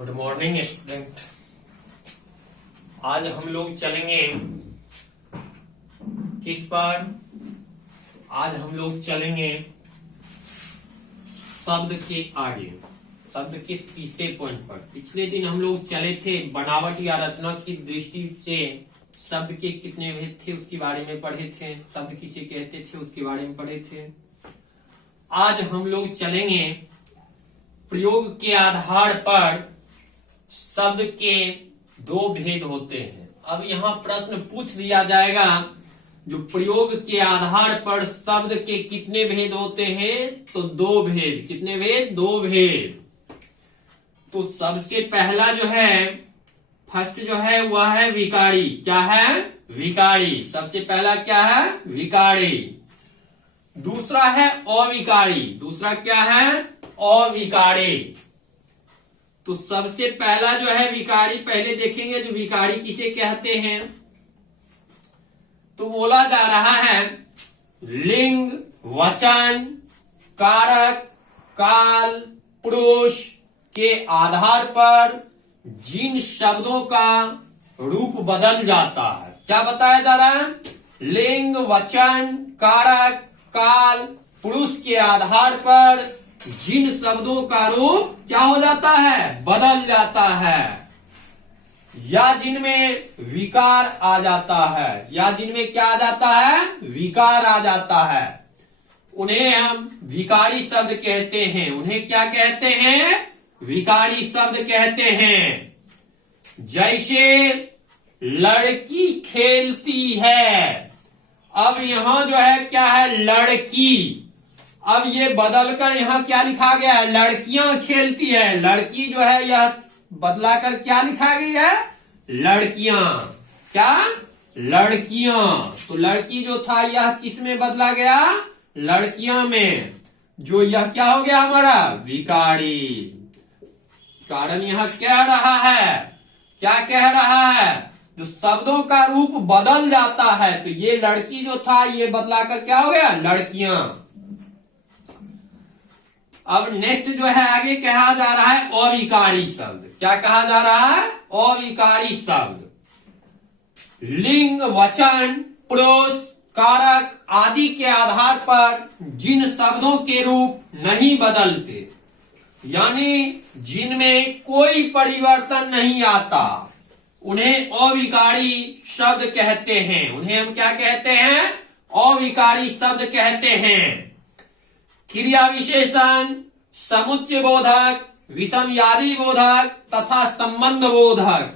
Good morning student. आज हम लोग चलेंगे किस पर? आज हम लोग चलेंगे शब्द के आगे, शब्द के तीसरे पॉइंट पर। पिछले दिन हम लोग चले थे बनावट या रचना की दृष्टि से शब्द के कितने भेद थे उसके बारे में पढ़े थे, शब्द किसे कहते थे उसके बारे में पढ़े थे। आज हम लोग चलेंगे प्रयोग के आधार पर शब्द के दो भेद होते हैं। अब यहाँ प्रश्न पूछ दिया जाएगा जो प्रयोग के आधार पर शब्द के कितने भेद होते हैं, तो दो भेद। कितने भेद? दो भेद। तो सबसे पहला जो है, फर्स्ट जो है वह है विकारी। क्या है? विकारी। सबसे पहला क्या है? विकारी। दूसरा है अविकारी। दूसरा क्या है? अविकारी। तो सबसे पहला जो है विकारी, पहले देखेंगे जो विकारी किसे कहते हैं। तो बोला जा रहा है लिंग, वचन, कारक, काल, पुरुष के आधार पर जिन शब्दों का रूप बदल जाता है। क्या बताया जा रहा है? लिंग, वचन, कारक, काल, पुरुष के आधार पर जिन शब्दों का रूप क्या हो जाता है? बदल जाता है, या जिनमें विकार आ जाता है, या जिनमें क्या आ जाता है? विकार आ जाता है, उन्हें हम विकारी शब्द कहते हैं। उन्हें क्या कहते हैं? विकारी शब्द कहते हैं। जैसे लड़की खेलती है। अब यहां जो है क्या है? लड़की। अब ये बदलकर यहाँ क्या लिखा गया है? लड़कियां खेलती है। लड़की जो है यह बदलाकर क्या लिखा गया है? लड़कियां। क्या? लड़कियां। तो लड़की जो था यह किस में बदला गया? लड़कियां में। जो यह क्या हो गया हमारा? विकारी। कारण यह कह रहा है, क्या कह रहा है? जो शब्दों का रूप बदल जाता है, तो ये लड़की जो था ये बदलाकर क्या हो गया? लड़कियां। अब नेक्स्ट जो है आगे कहा जा रहा है अविकारी शब्द। क्या कहा जा रहा है? अविकारी शब्द। लिंग, वचन, पुरुष, कारक आदि के आधार पर जिन शब्दों के रूप नहीं बदलते, यानी जिनमें कोई परिवर्तन नहीं आता, उन्हें अविकारी शब्द कहते हैं। उन्हें हम क्या कहते हैं? अविकारी शब्द कहते हैं। क्रिया विशेषण, समुच्चय बोधक, विषमयादि बोधक तथा संबंध बोधक,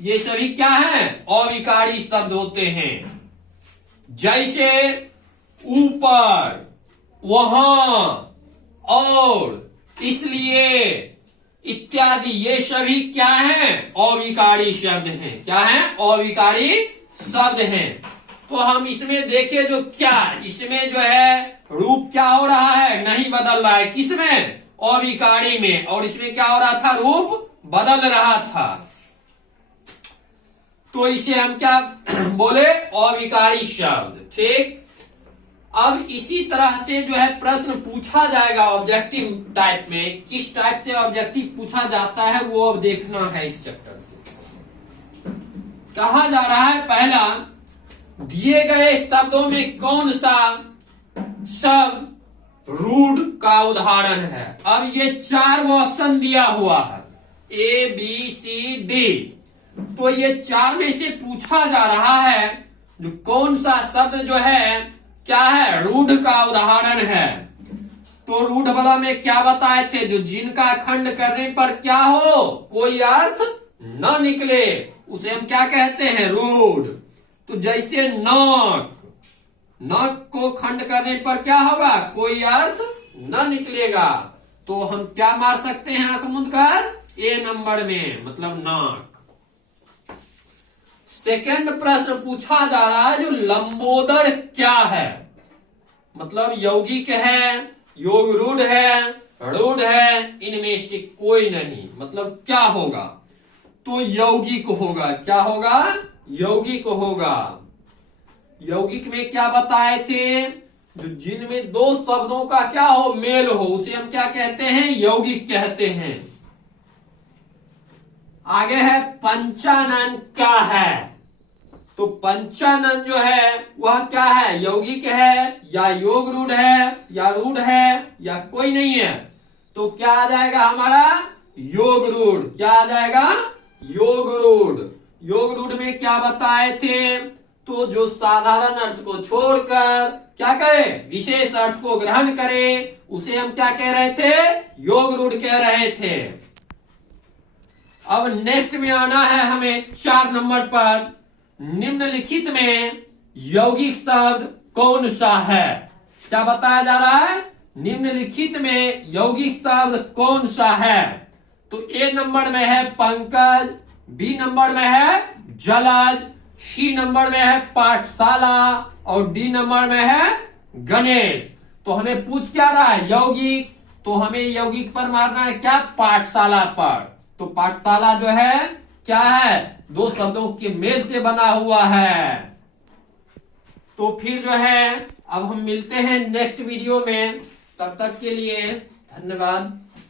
ये सभी क्या है? अविकारी शब्द होते हैं। जैसे ऊपर, वहां, और, इसलिए इत्यादि, ये सभी क्या हैं? अविकारी शब्द हैं। क्या हैं? अविकारी शब्द हैं। तो हम इसमें देखें जो क्या, इसमें जो है रूप क्या हो रहा है? नहीं बदल रहा है। किसमें? अविकारी में। और इसमें क्या हो रहा था? रूप बदल रहा था। तो इसे हम क्या बोले? अविकारी शब्द। ठीक। अब इसी तरह से जो है प्रश्न पूछा जाएगा ऑब्जेक्टिव टाइप में। किस टाइप से ऑब्जेक्टिव पूछा जाता है वो अब देखना है इस चैप्टर से। कहा जा रहा है पहला, दिए गए शब्दों में कौन सा शब्द रूढ़ का उदाहरण है? अब ये चार ऑप्शन दिया हुआ है, ए, बी, सी, डी। तो ये चार में से पूछा जा रहा है जो कौन सा शब्द जो है क्या है? रूढ़ का उदाहरण है। तो रूढ़ वाला में क्या बताए थे? जो जिनका खंड करने पर क्या हो? कोई अर्थ न निकले, उसे हम क्या कहते हैं? रूढ़। तो जैसे नाक, नाक को खंड करने पर क्या होगा? कोई अर्थ न निकलेगा। तो हम क्या मार सकते हैं आंख मूंद कर? ए नंबर में, मतलब नाक। सेकंड प्रश्न पूछा जा रहा है जो लंबोदर क्या है? मतलब यौगिक है, योग रूढ़ है, रूढ़ है, इनमें से कोई नहीं, मतलब क्या होगा? तो यौगिक होगा। क्या होगा? यौगिक होगा। यौगिक में क्या बताए थे? जो जिनमें दो शब्दों का क्या हो? मेल हो, उसे हम क्या कहते हैं? यौगिक कहते हैं। आगे है पंचानन क्या है। तो पंचानन जो है वह क्या है, यौगिक है या योग रूढ़ है या रूढ़ है या कोई नहीं है। तो क्या आ जाएगा हमारा योग रूढ़। क्या आ जाएगा योग रूढ़। योग रूढ़ में क्या बताए थे, तो जो साधारण अर्थ को छोड़कर क्या करे, विशेष अर्थ को ग्रहण करे, उसे हम क्या कह रहे थे, योग रूढ़ कह रहे थे। अब नेक्स्ट में आना है हमें 4 नंबर पर, निम्नलिखित में यौगिक शब्द कौन सा है। क्या बताया जा रहा है, निम्नलिखित में यौगिक शब्द कौन सा है। तो ए नंबर में है पंकज, बी नंबर में है जलज, सी नंबर में है पाठशाला और डी नंबर में है गणेश। तो हमें पूछ क्या रहा है, यौगिक। तो हमें यौगिक पर मारना है क्या, पाठशाला पर। तो पाठशाला जो है क्या है, 2 शब्दों के मेल से बना हुआ है। तो फिर जो है अब हम मिलते हैं नेक्स्ट वीडियो में, तब तक के लिए धन्यवाद।